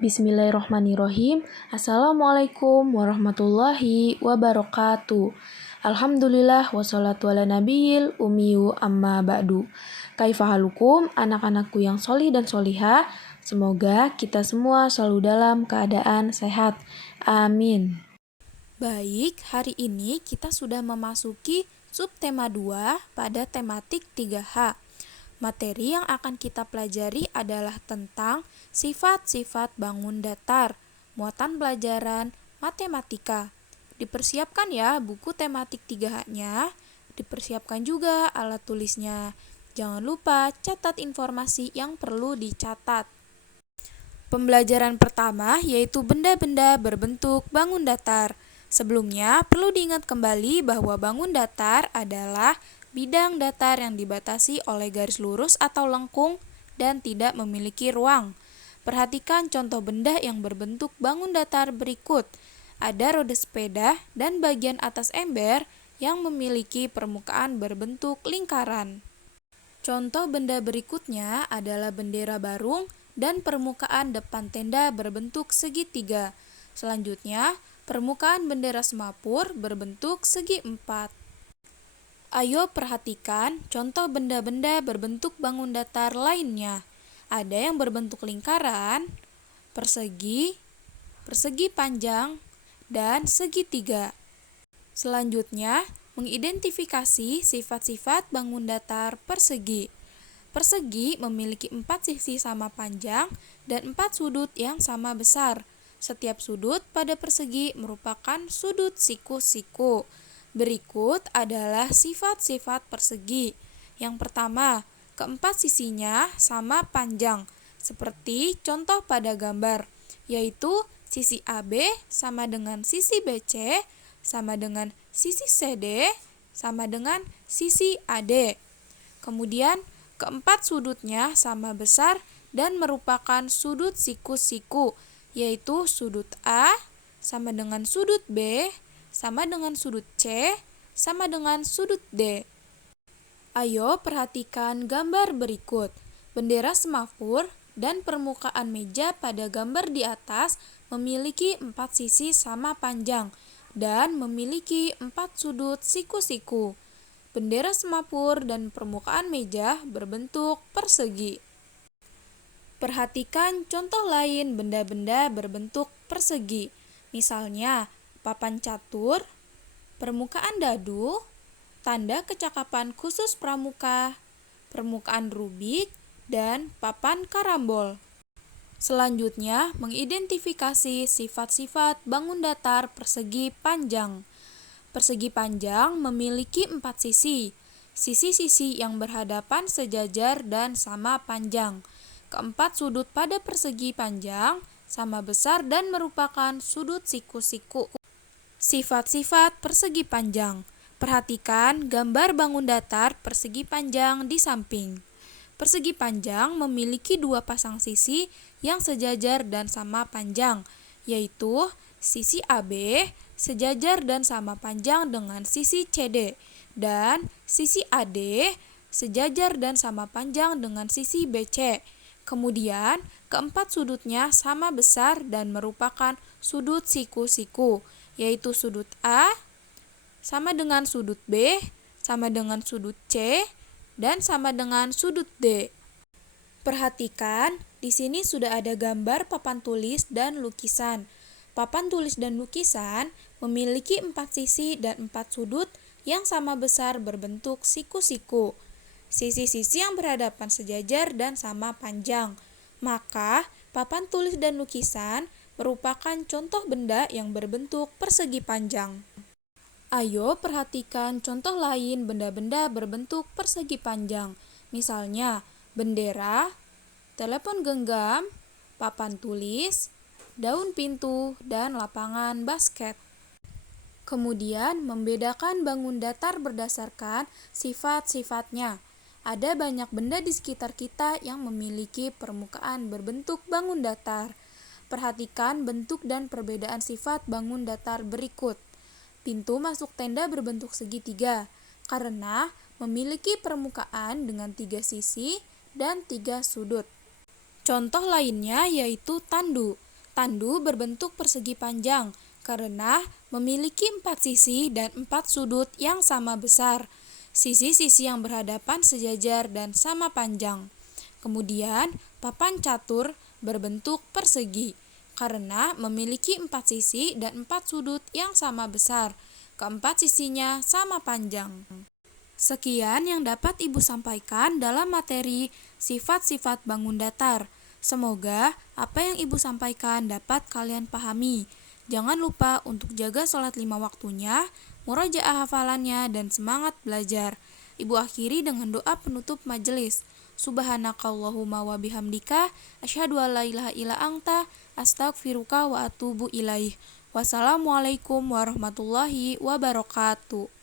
Bismillahirrahmanirrahim. Assalamualaikum warahmatullahi wabarakatuh. Alhamdulillah wassalatu ala nabiyil ummiyu amma ba'du. Kaifahalukum anak-anakku yang solih dan soliha. Semoga kita semua selalu dalam keadaan sehat. Amin. Baik, hari ini kita sudah memasuki subtema 2 pada tematik 3H. Materi yang akan kita pelajari adalah tentang sifat-sifat bangun datar, muatan pelajaran matematika. Dipersiapkan ya buku tematik 3H-nya, dipersiapkan juga alat tulisnya. Jangan lupa catat informasi yang perlu dicatat. Pembelajaran pertama yaitu benda-benda berbentuk bangun datar. Sebelumnya, perlu diingat kembali bahwa bangun datar adalah bidang datar yang dibatasi oleh garis lurus atau lengkung dan tidak memiliki ruang. Perhatikan contoh benda yang berbentuk bangun datar berikut. Ada roda sepeda dan bagian atas ember yang memiliki permukaan berbentuk lingkaran. Contoh benda berikutnya adalah bendera barung dan permukaan depan tenda berbentuk segitiga. Selanjutnya, permukaan bendera semapur berbentuk segi empat. Ayo perhatikan contoh benda-benda berbentuk bangun datar lainnya. Ada yang berbentuk lingkaran, persegi, persegi panjang, dan segitiga. Selanjutnya, mengidentifikasi sifat-sifat bangun datar persegi. Persegi memiliki 4 sisi sama panjang dan 4 sudut yang sama besar. Setiap sudut pada persegi merupakan sudut siku-siku. Berikut adalah sifat-sifat persegi. Yang pertama, keempat sisinya sama panjang, seperti contoh pada gambar, yaitu sisi AB sama dengan sisi BC, sama dengan sisi CD, sama dengan sisi AD. Kemudian, keempat sudutnya sama besar dan merupakan sudut siku-siku, yaitu sudut A sama dengan sudut B, sama dengan sudut C, sama dengan sudut D. Ayo perhatikan gambar berikut. Bendera semapur dan permukaan meja pada gambar di atas memiliki 4 sisi sama panjang dan memiliki 4 sudut siku-siku. Bendera semapur dan permukaan meja berbentuk persegi. Perhatikan contoh lain benda-benda berbentuk persegi. Misalnya, papan catur, permukaan dadu, tanda kecakapan khusus pramuka, permukaan rubik, dan papan karambol. Selanjutnya, mengidentifikasi sifat-sifat bangun datar persegi panjang. Persegi panjang memiliki 4 sisi. Sisi-sisi yang berhadapan sejajar dan sama panjang. Keempat sudut pada persegi panjang sama besar dan merupakan sudut siku-siku. Sifat-sifat persegi panjang. Perhatikan gambar bangun datar persegi panjang di samping. Persegi panjang memiliki 2 pasang sisi yang sejajar dan sama panjang, yaitu sisi AB sejajar dan sama panjang dengan sisi CD, dan sisi AD sejajar dan sama panjang dengan sisi BC. Kemudian, keempat sudutnya sama besar dan merupakan sudut siku-siku, yaitu sudut A sama dengan sudut B, sama dengan sudut C, dan sama dengan sudut D. Perhatikan, di sini sudah ada gambar papan tulis dan lukisan. Papan tulis dan lukisan memiliki 4 sisi dan 4 sudut yang sama besar berbentuk siku-siku. Sisi-sisi yang berhadapan sejajar dan sama panjang. Maka, papan tulis dan lukisan merupakan contoh benda yang berbentuk persegi panjang. Ayo perhatikan contoh lain benda-benda berbentuk persegi panjang. Misalnya, bendera, telepon genggam, papan tulis, daun pintu, dan lapangan basket. Kemudian, membedakan bangun datar berdasarkan sifat-sifatnya. Ada banyak benda di sekitar kita yang memiliki permukaan berbentuk bangun datar. Perhatikan bentuk dan perbedaan sifat bangun datar berikut. Pintu masuk tenda berbentuk segitiga karena memiliki permukaan dengan 3 sisi dan 3 sudut. Contoh lainnya yaitu tandu. Tandu berbentuk persegi panjang karena memiliki 4 sisi dan 4 sudut yang sama besar. Sisi-sisi yang berhadapan sejajar dan sama panjang. Kemudian, papan catur berbentuk persegi karena memiliki 4 sisi dan 4 sudut yang sama besar. Keempat sisinya sama panjang. Sekian yang dapat Ibu sampaikan dalam materi sifat-sifat bangun datar. Semoga apa yang Ibu sampaikan dapat kalian pahami. Jangan lupa untuk jaga sholat 5 waktunya, murojaah hafalannya, dan semangat belajar. Ibu akhiri dengan doa penutup majelis. Subhanakallahumma wa bihamdika, asyhadu an la ilaha illa anta, astaghfiruka wa atubu ilaih. Wassalamualaikum warahmatullahi wabarakatuh.